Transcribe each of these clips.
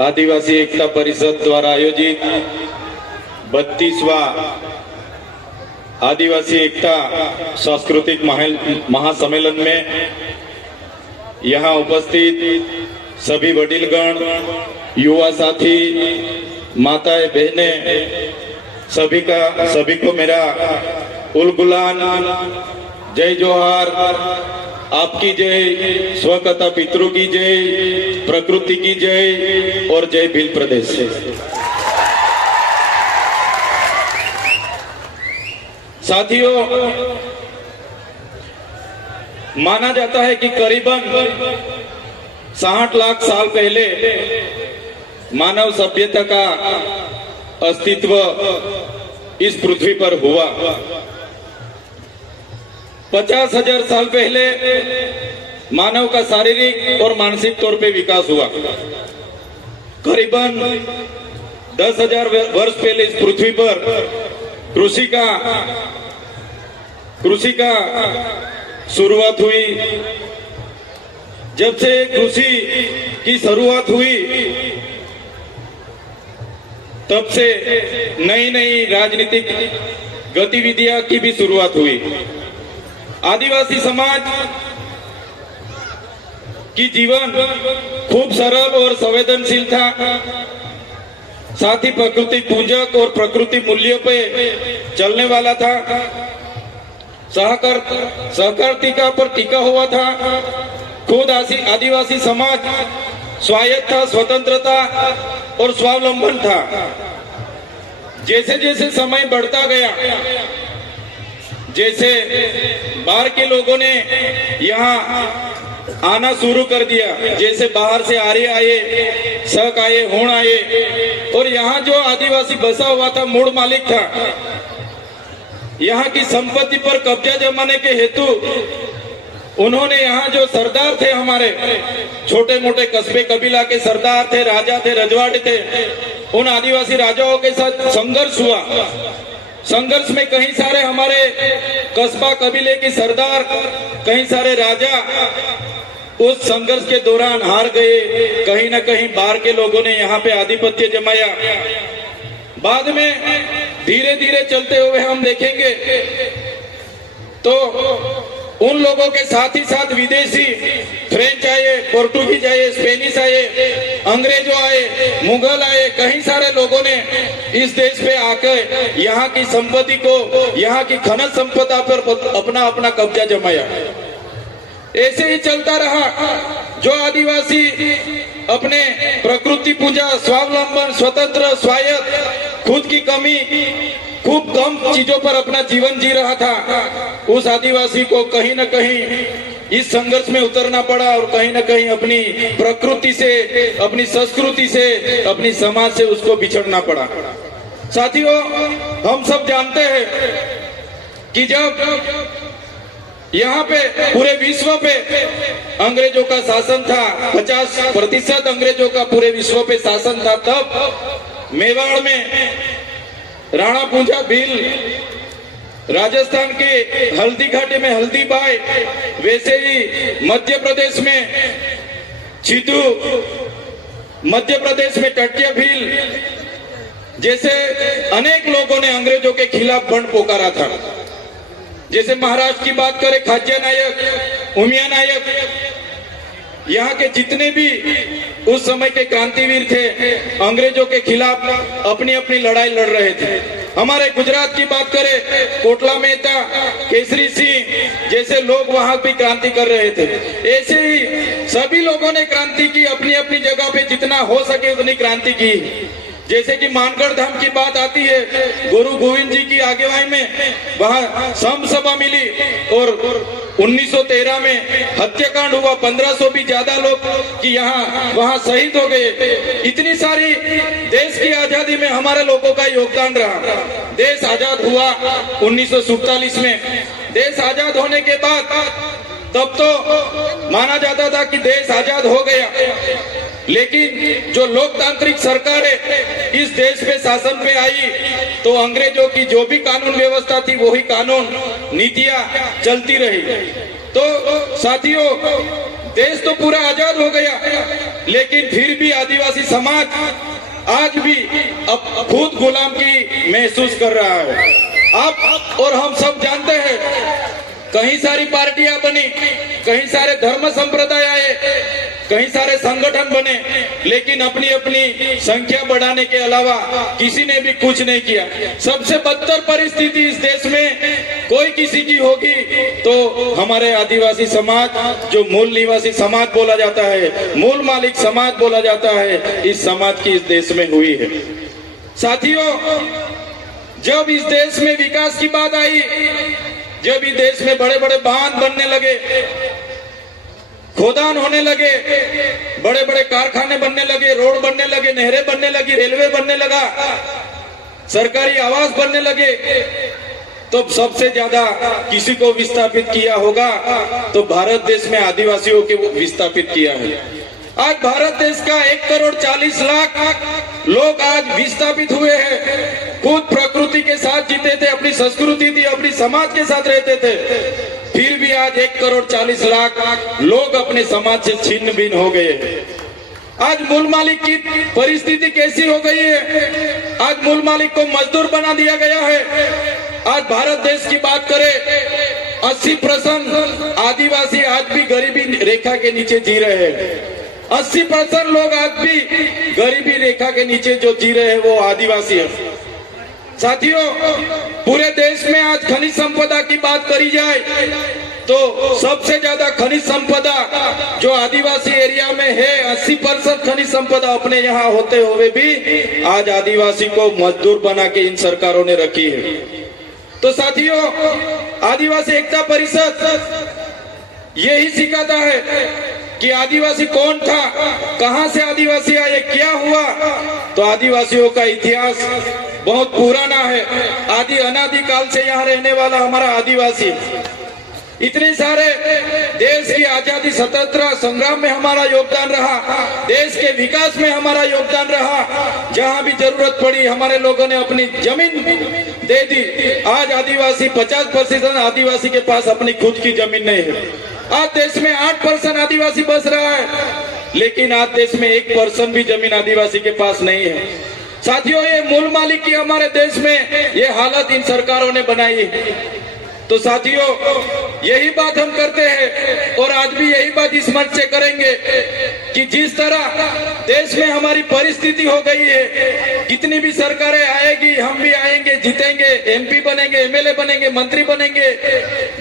आदिवासी एकता परिषद द्वारा आयोजित 32वां आदिवासी एकता सांस्कृतिक महासम्मेलन में यहाँ उपस्थित सभी वडीलगण, युवा साथी, माताएं, बहनें, सभी को मेरा उल गुलान, जय जोहार, आपकी जय, स्वकथा पितरों की जय, प्रकृति की जय और जय भील प्रदेश से। साथियों, माना जाता है कि करीबन 60 लाख साल पहले मानव सभ्यता का अस्तित्व इस पृथ्वी पर हुआ। 50,000 साल पहले मानव का शारीरिक और मानसिक तौर पे विकास हुआ। करीबन 10,000 वर्ष पहले इस पृथ्वी पर कृषि का शुरुआत हुई। जब से कृषि की शुरुआत हुई तब से नई नई राजनीतिक गतिविधियां की भी शुरुआत हुई। आदिवासी समाज की जीवन खूब सरल और संवेदनशील था। साथ ही प्रकृति पूजक और प्रकृति मूल्यों पे चलने वाला था। सहकारिता पर टिका हुआ था। खुद आदिवासी समाज स्वायत्त था, स्वतंत्रता और स्वावलंबन था। जैसे जैसे समय बढ़ता गया, जैसे बाहर के लोगों ने यहाँ आना शुरू कर दिया, जैसे बाहर से आर्य आए, शक आए, होण आए, और यहाँ जो आदिवासी बसा हुआ था, मूल मालिक था, यहाँ की संपत्ति पर कब्जा जमाने के हेतु उन्होंने यहाँ जो सरदार थे, हमारे छोटे मोटे कस्बे कबीला के सरदार थे, राजा थे, रजवाड़े थे, उन आदिवासी राजाओं के साथ संघर्ष हुआ। संघर्ष में कई सारे हमारे कस्बा कबीले के सरदार, कई सारे राजा उस संघर्ष के दौरान हार गए। कहीं न कहीं बाहर के लोगों ने यहाँ पे आधिपत्य जमाया। बाद में धीरे धीरे चलते हुए हम देखेंगे तो उन लोगों के साथ ही साथ विदेशी, फ्रेंच आए, पोर्टुगीज आए, स्पेनिश आए, अंग्रेजों आए, मुगल आए, कई सारे लोगों ने इस देश पे आकर यहाँ की संपत्ति को, यहाँ की खनिज संपदा पर अपना अपना कब्जा जमाया। ऐसे ही चलता रहा। जो आदिवासी अपने प्रकृति पूजा, स्वावलंबन, स्वतंत्र, स्वायत्त, खुद की कमी, खूब कम चीजों पर अपना जीवन जी रहा था, उस आदिवासी को कहीं न कहीं इस संघर्ष में उतरना पड़ा और कहीं न कहीं अपनी प्रकृति से, अपनी संस्कृति से, अपनी समाज से उसको बिछड़ना पड़ा। साथियों, हम सब जानते हैं कि जब यहाँ पे पूरे विश्व पे अंग्रेजों का शासन था, 50% अंग्रेजों का पूरे विश्व पे शासन था, तब मेवाड़ में राणा पूंजा भील, राजस्थान के हल्दी घाटी में हल्दी बाई, वैसे ही मध्य प्रदेश में छिदू, मध्य प्रदेश में टटिया भील, जैसे अनेक लोगों ने अंग्रेजों के खिलाफ बंड पोकारा था। जैसे महाराष्ट्र की बात करें, खाज्या नायक, उमिया नायक, यहाँ के जितने भी उस समय के क्रांतिवीर थे, अंग्रेजों के खिलाफ अपनी अपनी लड़ाई लड़ रहे थे। हमारे गुजरात की बात करें, कोटला मेहता, केसरी सिंह जैसे लोग वहां भी क्रांति कर रहे थे। ऐसे ही सभी लोगों ने क्रांति की, अपनी अपनी जगह पे जितना हो सके उतनी क्रांति की। जैसे कि मानगढ़ धाम की बात आती है, गुरु गोविंद जी की आगेवाई में वहां सम सभा मिली और 1913 में हत्याकांड हुआ। 1500 भी ज्यादा लोग कि यहाँ वहां शहीद हो गए। इतनी सारी देश की आजादी में हमारे लोगों का योगदान रहा। देश आजाद हुआ 1947 में। देश आजाद होने के बाद तब तो माना जाता था कि देश आजाद हो गया, लेकिन जो लोकतांत्रिक सरकारें इस देश पे शासन पे आई तो अंग्रेजों की जो भी कानून व्यवस्था थी वही कानून नीतियां चलती रही। तो साथियों, देश तो पूरा आजाद हो गया, लेकिन फिर भी आदिवासी समाज आज भी अब खुद गुलाम की महसूस कर रहा है। आप और हम सब जानते हैं, कई सारी पार्टियां बनी, कई सारे धर्म संप्रदाय आए, कई सारे संगठन बने, लेकिन अपनी अपनी संख्या बढ़ाने के अलावा किसी ने भी कुछ नहीं किया। सबसे बदतर परिस्थिति इस देश में कोई किसी की होगी तो हमारे आदिवासी समाज, जो मूल निवासी समाज बोला जाता है, मूल मालिक समाज बोला जाता है, इस समाज की इस देश में हुई है। साथियों, जब इस देश में विकास की बात आई, जब इस देश में बड़े बड़े बांध बनने लगे, खोदान होने लगे, बड़े बड़े कारखाने बनने लगे, रोड बनने लगे, नहरें बनने लगी, रेलवे बनने लगा, सरकारी आवास बनने लगे, तो सबसे ज्यादा किसी को विस्थापित किया होगा तो भारत देश में आदिवासियों को विस्थापित किया है। आज भारत देश का 1,40,00,000 लोग आज विस्थापित हुए हैं। खुद प्रकृति के साथ जीते थे, अपनी संस्कृति थी, अपनी समाज के साथ रहते थे, फिर भी आज 1,40,00,000 लोग अपने समाज से छिन्न भिन्न हो गए। आज मूल मालिक की परिस्थिति कैसी हो गई है? आज मूल मालिक को मजदूर बना दिया गया है। आज भारत देश की बात करें, 80% आदिवासी आज भी गरीबी रेखा के नीचे जी रहे हैं। 80% लोग आज भी गरीबी रेखा के नीचे जो जी रहे हैं वो आदिवासी है। साथियों, पूरे देश में आज खनिज संपदा की बात करी जाए तो सबसे ज्यादा खनिज संपदा जो आदिवासी एरिया में है, 80% खनिज संपदा अपने यहाँ होते हुए भी आज आदिवासी को मजदूर बना के इन सरकारों ने रखी है। तो साथियों, आदिवासी एकता परिषद यही सिखाता है कि आदिवासी कौन था, कहां से आदिवासी आए, क्या हुआ। तो आदिवासियों का इतिहास बहुत पुराना है। आदि अनादि काल से यहाँ रहने वाला हमारा आदिवासी, इतने सारे देश की आजादी स्वतंत्रता संग्राम में हमारा योगदान रहा, देश के विकास में हमारा योगदान रहा। जहां भी जरूरत पड़ी हमारे लोगों ने अपनी जमीन दे दी। आज आदिवासी 50% आदिवासी के पास अपनी खुद की जमीन नहीं है। आज देश में 8% आदिवासी बस रहा है, लेकिन आज देश में 1% भी जमीन आदिवासी के पास नहीं है। साथियों, ये मूल मालिक की हमारे देश में ये हालत इन सरकारों ने बनाई है। तो साथियों, यही बात हम करते हैं और आज भी यही बात इस मंच से करेंगे कि जिस तरह देश में हमारी परिस्थिति हो गई है, कितनी भी सरकारें आएगी, हम भी आएंगे, जीतेंगे, एमपी बनेंगे, एमएलए बनेंगे, मंत्री बनेंगे,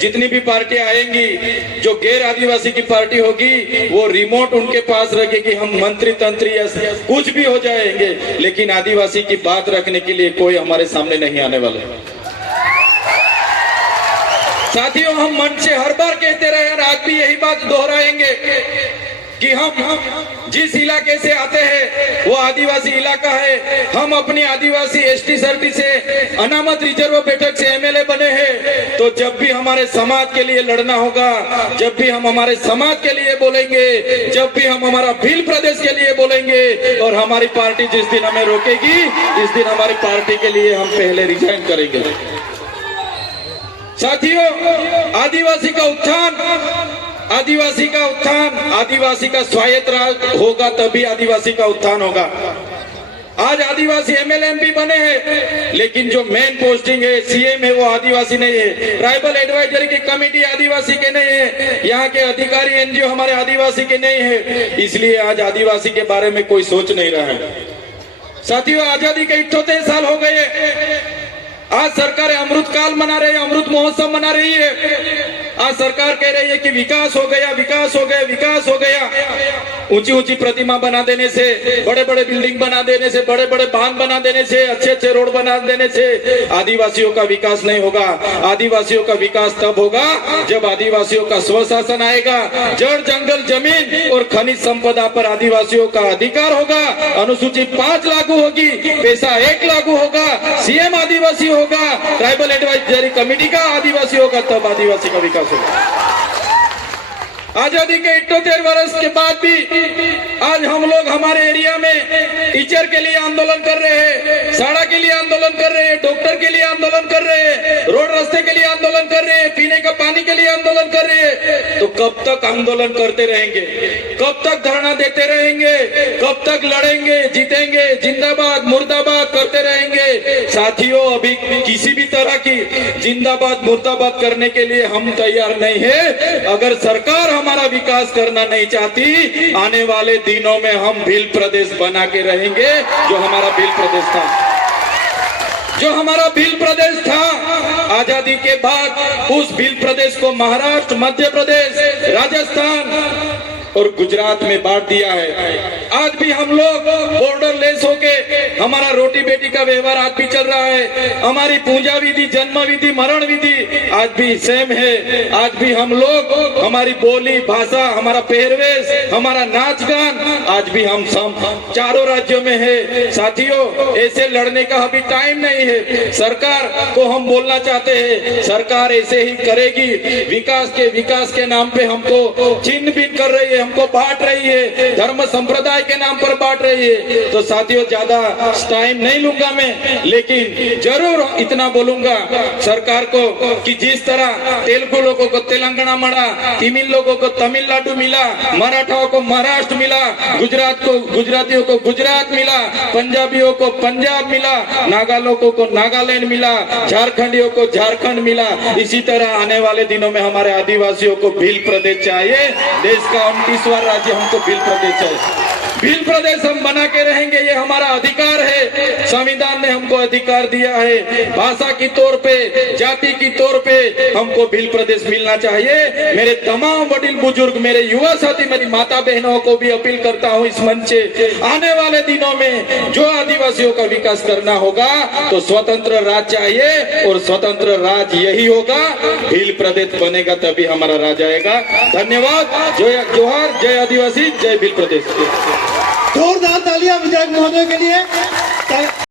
जितनी भी पार्टियां आएंगी, जो गैर आदिवासी की पार्टी होगी वो रिमोट उनके पास रखेगी, हम मंत्री तंत्री या कुछ भी हो जाएंगे, लेकिन आदिवासी की बात रखने के लिए कोई हमारे सामने नहीं आने वाला। साथियों, हम मंच से हर बार कहते रहे और आज भी यही बात दोहराएंगे कि हम जिस इलाके से आते हैं वो आदिवासी इलाका है। हम अपनी आदिवासी एसटी सर्टी से अनामत रिजर्व बैठक से एमएलए बने हैं। तो जब भी हमारे समाज के लिए लड़ना होगा, जब भी हम हमारे समाज के लिए बोलेंगे, जब भी हम हमारा भील प्रदेश के लिए बोलेंगे और हमारी पार्टी जिस दिन हमें रोकेगी, इस दिन हमारी पार्टी के लिए हम पहले रिजाइन करेंगे। साथियों, आदिवासी का उत्थान, आदिवासी का उत्थान, आदिवासी का स्वायत्त राज होगा तभी आदिवासी का उत्थान होगा। आज आदिवासी एमएलए एमपी बने हैं, लेकिन जो मेन पोस्टिंग है, सीएम है, वो आदिवासी नहीं है। ट्राइबल एडवाइजरी की कमेटी आदिवासी के नहीं है, यहाँ के अधिकारी एनजीओ हमारे आदिवासी के नहीं है, इसलिए आज आदिवासी के बारे में कोई सोच नहीं रहा है। साथियों, आजादी के 78 साल हो गए। आज सरकार अमृत काल मना रही है, अमृत महोत्सव मना रही है। आज सरकार कह रही है कि विकास हो गया, विकास हो गया, विकास हो गया। ऊंची ऊंची प्रतिमा बना देने से, बड़े बड़े बिल्डिंग बना देने से, बड़े बड़े बांध बना देने से, अच्छे अच्छे रोड बना देने से आदिवासियों का विकास नहीं होगा। आदिवासियों का विकास तब होगा जब आदिवासियों का स्वशासन आएगा, जड़ जंगल जमीन और खनिज संपदा पर आदिवासियों का अधिकार होगा, अनुसूची 5 लागू होगी, पैसा 1 लागू होगा, सीएम आदिवासी होगा, ट्राइबल एडवाइजरी कमेटी का आदिवासी होगा, तब आदिवासी का विकास होगा। आजादी के 78 वर्ष के बाद भी आज हम लोग हमारे एरिया में टीचर के लिए आंदोलन कर रहे हैं, सड़क के लिए आंदोलन कर रहे हैं, डॉक्टर के लिए आंदोलन कर रहे हैं, रोड रास्ते के लिए आंदोलन कर रहे हैं, पीने का पानी के लिए आंदोलन कर रहे हैं। तो कब तक आंदोलन करते रहेंगे, कब तक धरना देते रहेंगे, कब तक लड़ेंगे, जीतेंगे, जिंदाबाद मुर्दाबाद करते रहेंगे। साथियों, अभी किसी भी तरह की जिंदाबाद मुर्दाबाद करने के लिए हम तैयार नहीं है। अगर सरकार हमारा विकास करना नहीं चाहती, आने वाले दिनों में हम भील प्रदेश बना के रहेंगे। जो हमारा भील प्रदेश था, जो हमारा भील प्रदेश था, आजादी के बाद उस भील प्रदेश को महाराष्ट्र, मध्य प्रदेश, राजस्थान और गुजरात में बांट दिया है। आज भी हम लोग बॉर्डर लेस होके हमारा रोटी बेटी का व्यवहार आज भी चल रहा है। हमारी पूजा विधि, जन्म विधि, मरण विधि आज भी सेम है। आज भी हम लोग, हमारी बोली भाषा, हमारा पहरवेश, हमारा नाच गान आज भी हम सब चारों राज्यों में है। साथियों, ऐसे लड़ने का अभी टाइम नहीं है। सरकार को हम बोलना चाहते हैं, सरकार ऐसे ही करेगी। विकास के नाम पे हमको छिन्न भिन्न कर रही है, हमको बांट रही है, धर्म संप्रदाय के नाम पर बांट रही है। तो साथियों, ज्यादा टाइम नहीं लूंगा मैं, लेकिन जरूर इतना बोलूंगा सरकार को कि जिस तरह तेलुगु लोगों को तेलंगाना मिला, तमिल लोगों को तमिलनाडु मिला, मराठाओं को महाराष्ट्र मिला, गुजरातियों को गुजरात मिला, पंजाबियों को पंजाब मिला, नागा लोगों को नागालैंड मिला, झारखंडियों को झारखंड मिला, इसी तरह आने वाले दिनों में हमारे आदिवासियों को भील प्रदेश चाहिए। देश का 29वां राज्य हमको भील प्रदेश चाहिए। भील प्रदेश हम बना के रहेंगे, ये हमारा अधिकार है। संविधान ने हमको अधिकार दिया है। भाषा की तौर पे, जाति की तौर पे हमको भील प्रदेश मिलना चाहिए। मेरे तमाम वडील बुजुर्ग, मेरे युवा साथी, मेरी माता बहनों को भी अपील करता हूँ इस मंच से, आने वाले दिनों में जो आदिवासियों का विकास करना होगा तो स्वतंत्र राज्य चाहिए, और स्वतंत्र राज्य यही होगा, भील प्रदेश बनेगा तभी हमारा राज्य आएगा। धन्यवाद। जय जोहार, जय आदिवासी, जय भील प्रदेश। जोरदार तालियां विधायक महोदय के लिए।